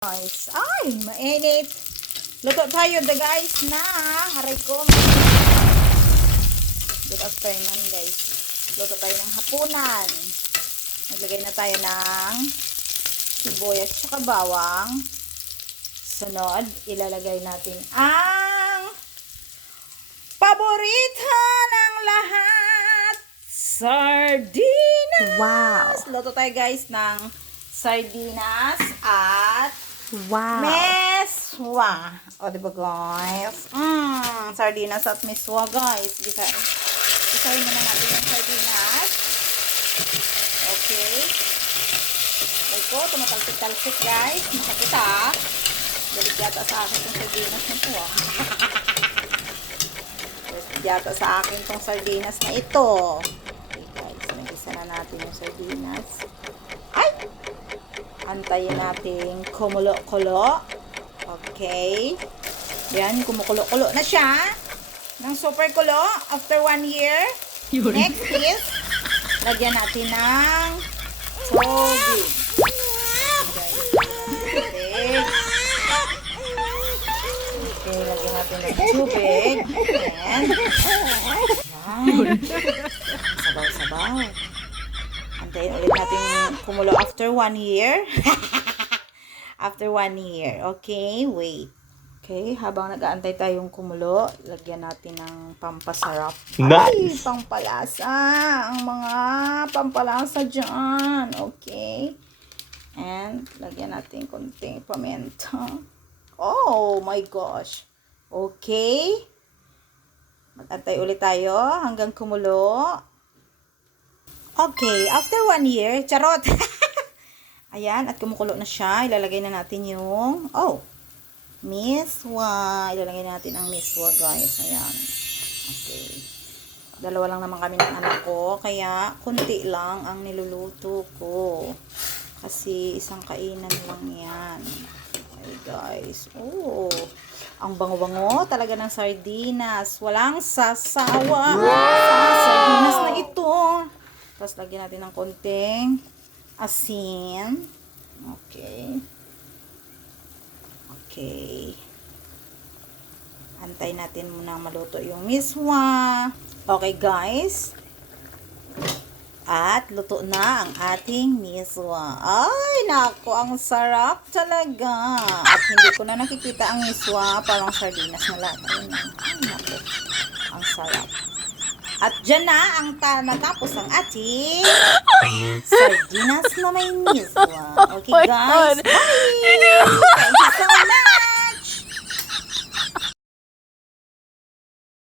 Guys, ay, mainit. Luto tayo guys na aray ko. Good afternoon guys. Luto tayo ng hapunan. Naglagay na tayo ng sibuyas at bawang. Sunod, ilalagay natin ang paborito ng lahat, sardinas. Wow. Luto tayo guys ng sardinas at Wow. meswa. O, diba guys? Sardinas at meswa guys. Gisahin muna natin yung sardinas. Okay. Okay ko, tumatalsik-talsik guys. Masakit ha. Balik yata sa akin itong sardinas na ito ah. Balik yata sa akin itong sardinas na ito. Okay guys, nagisa na natin yung sardinas. Ay! Antayin natin kumulo-kulo. Okay. Yan, kumukulo-kulo na siya. Ng super kulo. After 1 year. Next is, lagyan natin ng tubig. Okay, lagyan natin ng tubig. And, yan. Sabaw-sabaw. Antayin ulit natin kumulo after 1 year. After 1 year. Okay, wait. Okay, habang nag-aantay tayong kumulo, lagyan natin ng pampasarap. Ay, Nice. pampalasa. Ang mga pampalasa dyan. Okay. And, lagyan natin konting pamenta. Oh my gosh. Okay. Mag-antay ulit tayo hanggang kumulo. Okay, after 1 year, charot. Ayan, at kumukulo na siya. Ilalagay na natin yung, miswa. Ilalagay natin ang miswa, guys. Ayan. Okay. Dalawa lang naman kami ng anak ko, kaya kunti lang ang niluluto ko. Kasi isang kainan lang yan. Okay, guys. Oh, ang bango-bango talaga ng sardinas. Walang sasawa sa sardinas na ito. Tapos, lagyan natin ng konting asin. Okay. Okay. Antay natin muna maluto yung miswa. Okay, guys. At luto na ang ating miswa. Ay, naku, ang sarap talaga. At hindi ko na nakikita ang miswa. Parang sardinas na lang. Ayun na. Ay, naku. Ang sarap. At dyan na ang natapos ang ating sardinas na may miswa. Okay, guys. Bye!